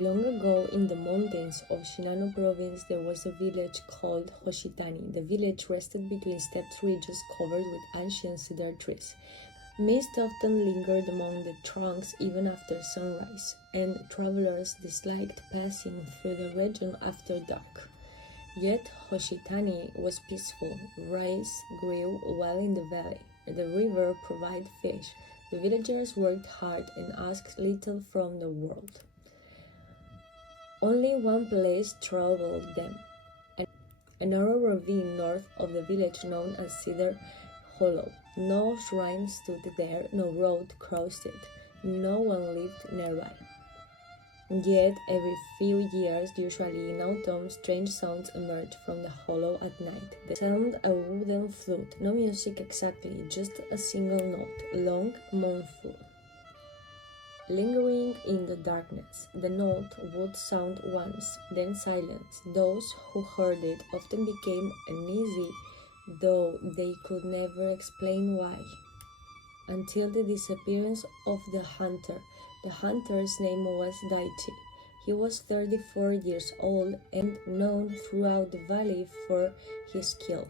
Long ago, in the mountains of Shinano province, there was a village called Hoshitani. The village rested between stepped ridges covered with ancient cedar trees. Mist often lingered among the trunks even after sunrise, and travelers disliked passing through the region after dark. Yet Hoshitani was peaceful. Rice grew well in the valley. The river provided fish. The villagers worked hard and asked little from the world. Only one place troubled them, a narrow ravine north of the village known as Cedar Hollow. No shrine stood there, no road crossed it, no one lived nearby. Yet every few years, usually in autumn, strange sounds emerged from the hollow at night. They sound a wooden flute, no music exactly, just a single note, long, mournful. Lingering in the darkness, the note would sound once, then silence. Those who heard it often became uneasy, though they could never explain why. Until the disappearance of the hunter. The hunter's name was Daichi. He was 34 years old and known throughout the valley for his skill.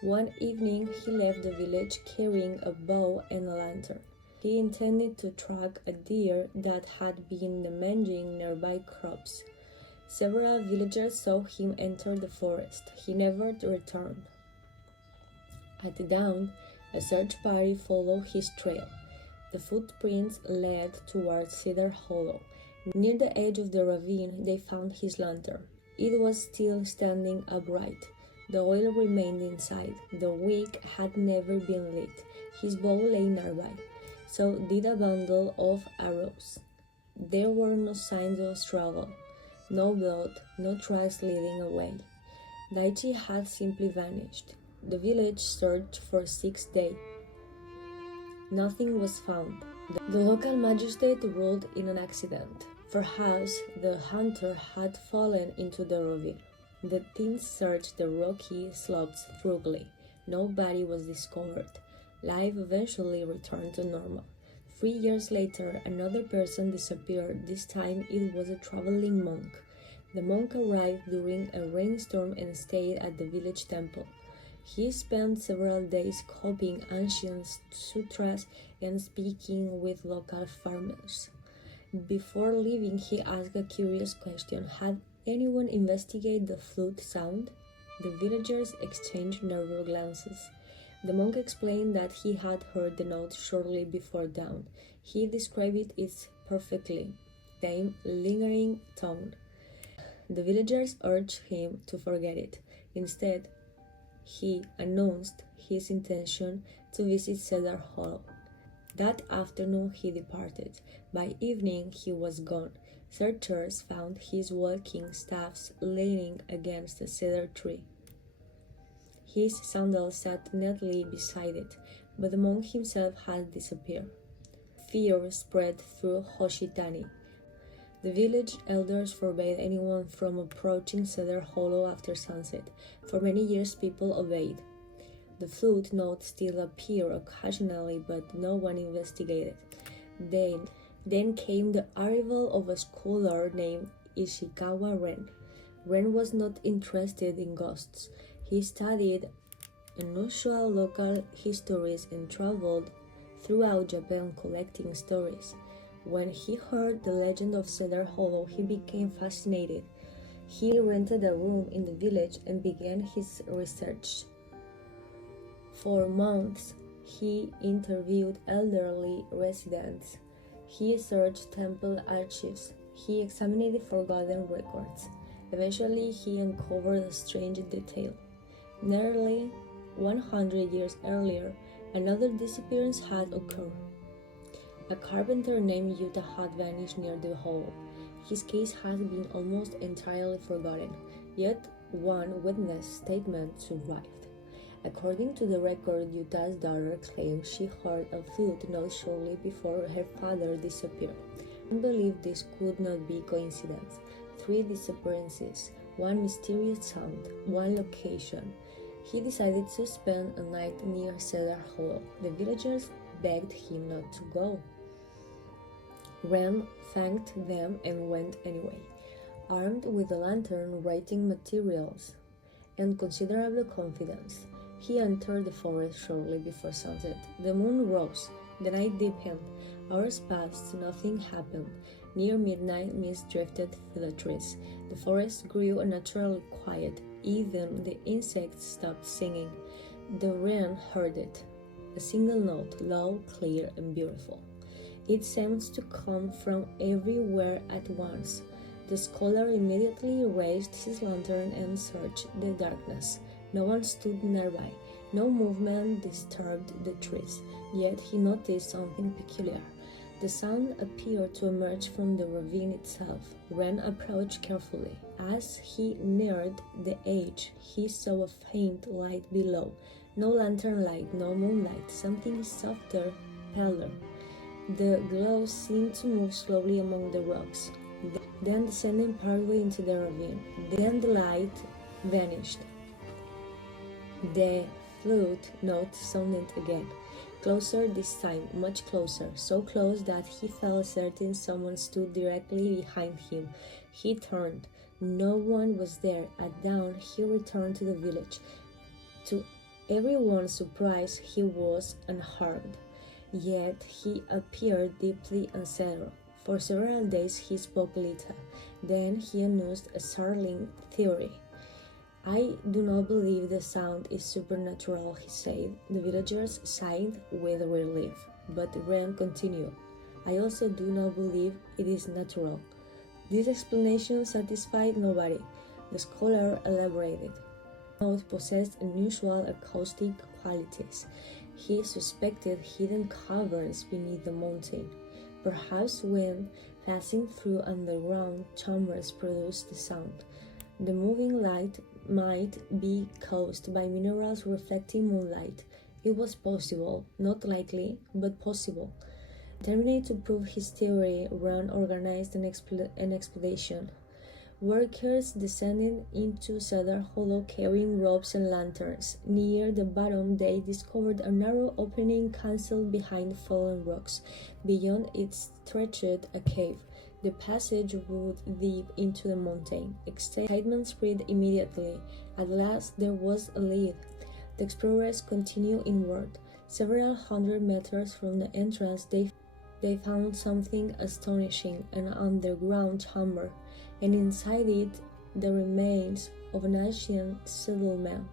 One evening, he left the village carrying a bow and a lantern. He intended to track a deer that had been damaging nearby crops. Several villagers saw him enter the forest. He never returned. At dawn, a search party followed his trail. The footprints led towards Cedar Hollow. Near the edge of the ravine, they found his lantern. It was still standing upright. The oil remained inside. The wick had never been lit. His bow lay nearby. So did a bundle of arrows. There were no signs of struggle, no blood, no tracks leading away. Daichi had simply vanished. The village searched for 6 days. Nothing was found. The local magistrate ruled in an accident. Perhaps the hunter had fallen into the ravine. The teens searched the rocky slopes thoroughly. No body was discovered. Life eventually returned to normal. 3 years later, another person disappeared. This time it was a traveling monk. The monk arrived during a rainstorm and stayed at the village temple. He spent several days copying ancient sutras and speaking with local farmers. Before leaving, he asked a curious question. Had anyone investigated the flute sound? The villagers exchanged nervous glances. The monk explained that he had heard the note shortly before dawn. He described it as perfectly tame, lingering tone. The villagers urged him to forget it. Instead, he announced his intention to visit Cedar Hollow. That afternoon he departed. By evening he was gone. Searchers found his walking staffs leaning against a cedar tree. His sandals sat neatly beside it, but the monk himself had disappeared. Fear spread through Hoshitani. The village elders forbade anyone from approaching Cedar Hollow after sunset. For many years people obeyed. The flute note still appeared occasionally, but no one investigated. Then came the arrival of a scholar named Ishikawa Ren. Ren was not interested in ghosts. He studied unusual local histories and traveled throughout Japan collecting stories. When he heard the legend of Cedar Hollow, he became fascinated. He rented a room in the village and began his research. For months, he interviewed elderly residents. He searched temple archives. He examined forgotten records. Eventually, he uncovered a strange detail. Nearly 100 years earlier, another disappearance had occurred. A carpenter named Yuta had vanished near the hole. His case has been almost entirely forgotten, yet one witness statement survived. According to the record, Yuta's daughter claimed she heard a flute note shortly before her father disappeared. Some believe this could not be coincidence. 3 disappearances, 1 mysterious sound, 1 location. He decided to spend a night near Cedar Hollow. The villagers begged him not to go. Wren thanked them and went anyway, armed with a lantern, writing materials, and considerable confidence. He entered the forest shortly before sunset. The moon rose. The night deepened. Hours passed. Nothing happened. Near midnight, mist drifted through the trees. The forest grew unnaturally quiet. Even the insects stopped singing. The wren heard it. A single note, low, clear, and beautiful. It seemed to come from everywhere at once. The scholar immediately raised his lantern and searched the darkness. No one stood nearby. No movement disturbed the trees. Yet he noticed something peculiar. The sound appeared to emerge from the ravine itself. Wren approached carefully. As he neared the edge, he saw a faint light below. No lantern light, no moonlight, something softer, paler. The glow seemed to move slowly among the rocks, then descending partway into the ravine. Then the light vanished. The flute note sounded again. Closer this time, much closer, so close that he felt certain someone stood directly behind him. He turned. No one was there. At dawn, he returned to the village. To everyone's surprise, he was unharmed. Yet he appeared deeply unsettled. For several days he spoke little. Then he announced a startling theory. "I do not believe the sound is supernatural," he said. The villagers sighed with relief, but Wren continued. "I also do not believe it is natural." This explanation satisfied nobody. The scholar elaborated. The note possessed unusual acoustic qualities. He suspected hidden caverns beneath the mountain. Perhaps wind passing through underground chambers produced the sound. The moving light might be caused by minerals reflecting moonlight. It was possible, not likely, but possible. Determined to prove his theory, Wren organized an expedition. Workers descended into Cedar Hollow carrying ropes and lanterns. Near the bottom, they discovered a narrow opening concealed behind fallen rocks. Beyond it stretched a cave. The passage would lead into the mountain. Excitement spread immediately. At last, there was a lead. The explorers continued inward. Several hundred meters from the entrance, they found something astonishing, an underground chamber, and inside it the remains of an ancient settlement.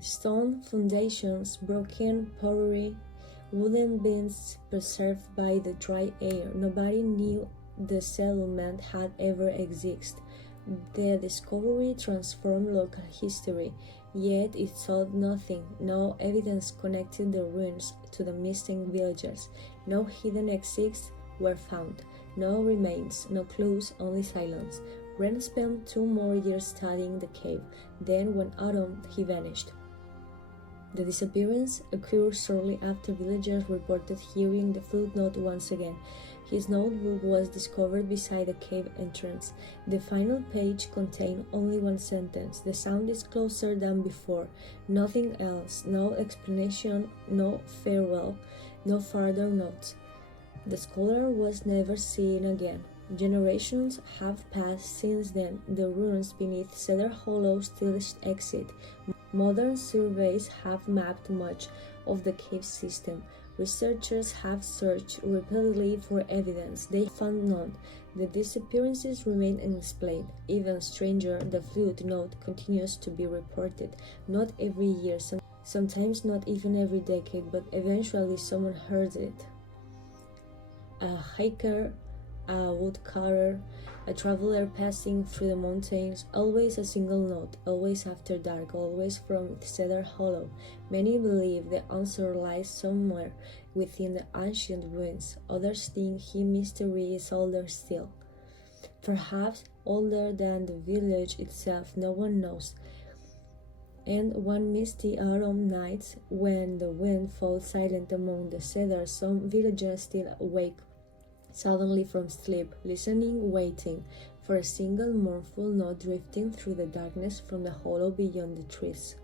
Stone foundations, broken pottery, wooden beams preserved by the dry air. Nobody knew the settlement had ever existed. The discovery transformed local history, yet it told nothing. No evidence connected the ruins to the missing villagers. No hidden exits were found. No remains, no clues, only silence. Wren spent 2 more years studying the cave. Then, one autumn, he vanished. The disappearance occurred shortly after villagers reported hearing the flute note once again. His notebook was discovered beside the cave entrance. The final page contained only one sentence. "The sound is closer than before." Nothing else. No explanation, no farewell, no further notes. The scholar was never seen again. Generations have passed since then. The ruins beneath Cedar Hollow still exist. Modern surveys have mapped much of the cave system. Researchers have searched repeatedly for evidence. They found none. The disappearances remain unexplained. Even stranger, the flute note continues to be reported. Not every year, sometimes not even every decade, but eventually someone heard it. A hiker, a woodcutter, a traveler passing through the mountains, always a single note, always after dark, always from Cedar Hollow. Many believe the answer lies somewhere within the ancient ruins. Others think his mystery is older still. Perhaps older than the village itself, no one knows. And one misty autumn night, when the wind falls silent among the cedars, some villagers still awake suddenly from sleep, listening, waiting for a single mournful note drifting through the darkness from the hollow beyond the trees.